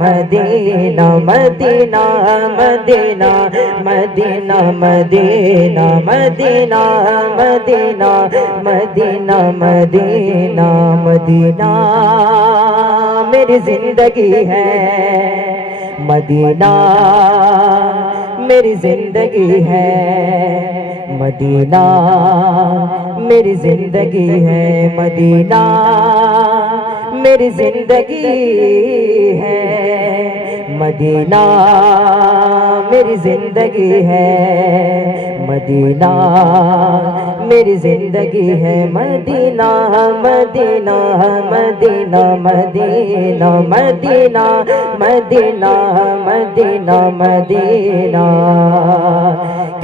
Medina Madina Madina Madina Madina Madina Madina Madina Madina Madina मेरी जिंदगी है मदीना मेरी जिंदगी है मदीना मेरी जिंदगी है मदीना मेरी जिंदगी है मदीना मेरी जिंदगी है मदीना मेरी जिंदगी है मदीना मदीना मदीना मदीना मदीना मदीना मदीना मदीना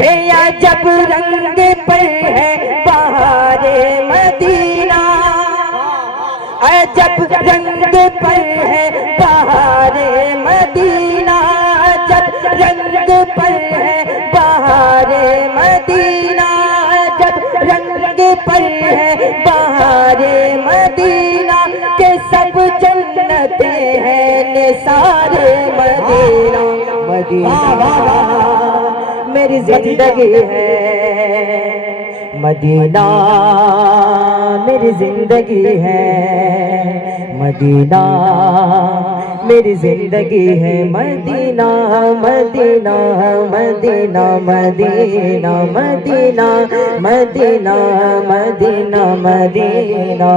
के अजब रंग पर है बहारे मदीना अजब रंग पर है बहारे मदीना अजब रंग पर है बहारे मदीना अजब रंग पर है बहारे मदीना के सब जन्नते हैं निसारे मदीना मदीना मेरी जिंदगी है मदीना मेरी जिंदगी है मदीना मेरी जिंदगी है मदीना मदीना मदीना मदीना मदीना मदीना मदीना मदीना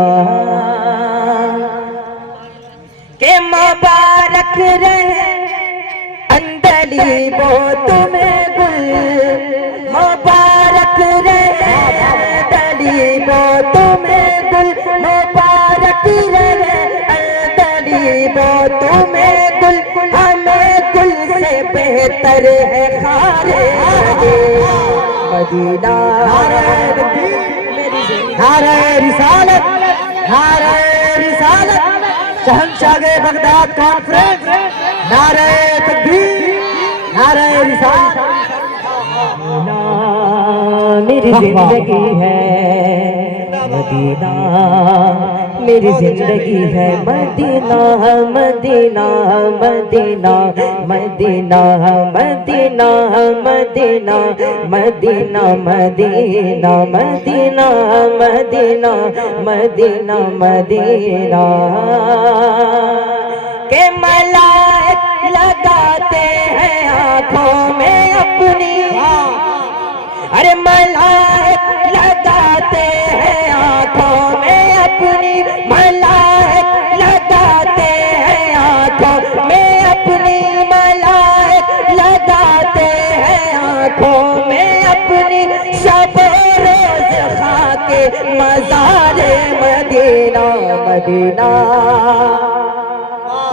के मुबारक रहे अंदली वो तुम्हें गुल मुबारक रहे अंदली वो तुम्हें गुल मुबारक रहे अंदली वो तुम्हें गुल हमें गुल से बेहतर है खारे मदीना नारे रिसालत शहंशाह बगदाद कॉन्फ्रेंस नारे तकबीर नारे रिसालत मेरी जिंदगी है मदीना मेरी जिंदगी है मदीना मदीना मदीना मदीना मदीना मदीना मदीना मदीना मदीना मदीना मदीना मदीना के मलाइक लगाते हैं आँखों में अपनी अरे मलाइक लगाते हैं आँखों में अपनी मलाइक लगाते हैं आँखों में अपनी मलाइक लगाते हैं आँखों में अपनी शब रोज खाके मज़ारे मदीना मदीना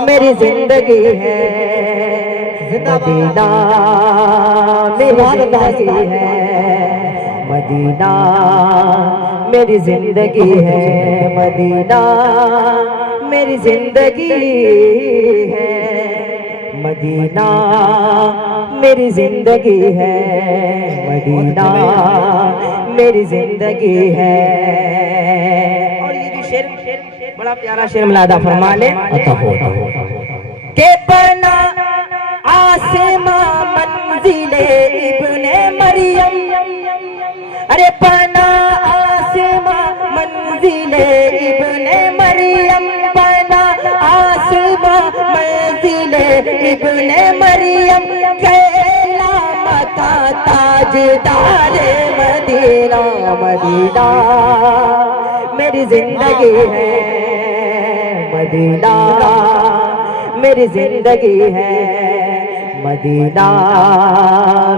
मेरी जिंदगी है मदीना मेरी जिंदगी है मदीना मेरी जिंदगी है मदीना मेरी जिंदगी है मदीना मेरी जिंदगी है मदीना मेरी जिंदगी है और ये भी शेर बड़ा प्यारा शेर मिलादा फरमा ले के बना आसमां मंजिले इब्ने मरियम अरे बना आसमां मंजिले इब्ने मरियम बना आसमां मंजिले इब्ने मरियम कैला मता ताजदारे मदीना मदीना मेरी जिंदगी है मदीना मेरी जिंदगी है मदीना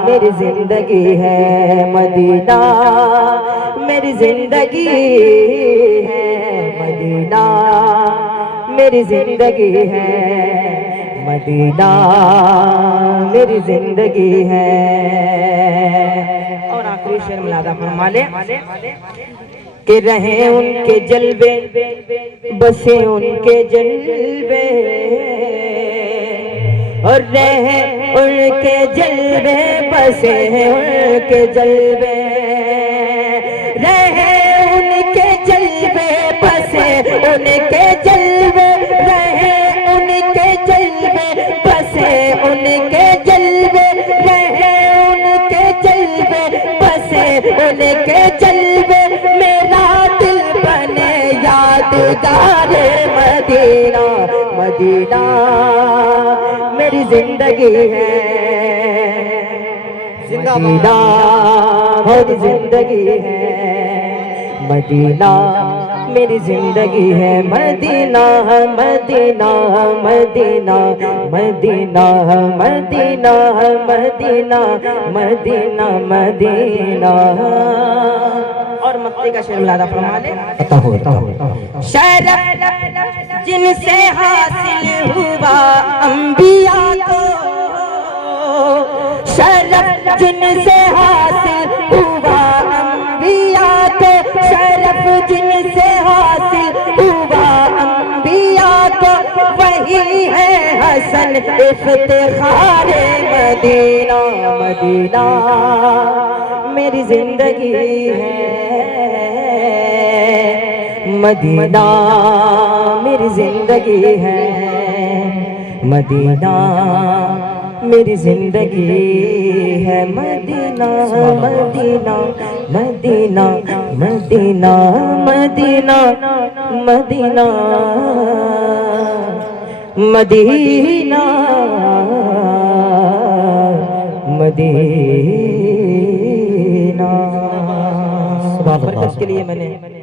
मेरी जिंदगी है मदीना मेरी जिंदगी है मदीना मेरी जिंदगी है मदीना मेरी जिंदगी है और आखिरी शेर मिलादा फरमा ले कि रहे उनके जलवे बसे उनके जलवे और रहे उनके जलवे बसे उनके जलवे रहे उनके जलवे बसे उनके जलवे रहे उनके जलवे बसे उनके जलवे, मेरा दिल बने यादगार मदीना। मदीना मेरी जिंदगी है, मदीना मेरी जिंदगी है, मदीना मेरी जिंदगी है। मदीना मदीना मदीना मदीना मदीना मदीना मदीना मदीना। और मक्के का शेर लादा फरमा ले। शरफ जिनसे हासिल हुआ अंबिया को, शरफ जिनसे हासिल हुआ अंबिया को, शरफ जिनसे हासिल हुआ अंबिया को, वही है हसन इफ्तिखार मदीना। मदीना मेरी जिंदगी है, मदीना मेरी जिंदगी है, मदीना मेरी जिंदगी है। मदीना मदीना मदीना मदीना मदीना मदीना मदीना मदीना। बरकत के लिए मैंने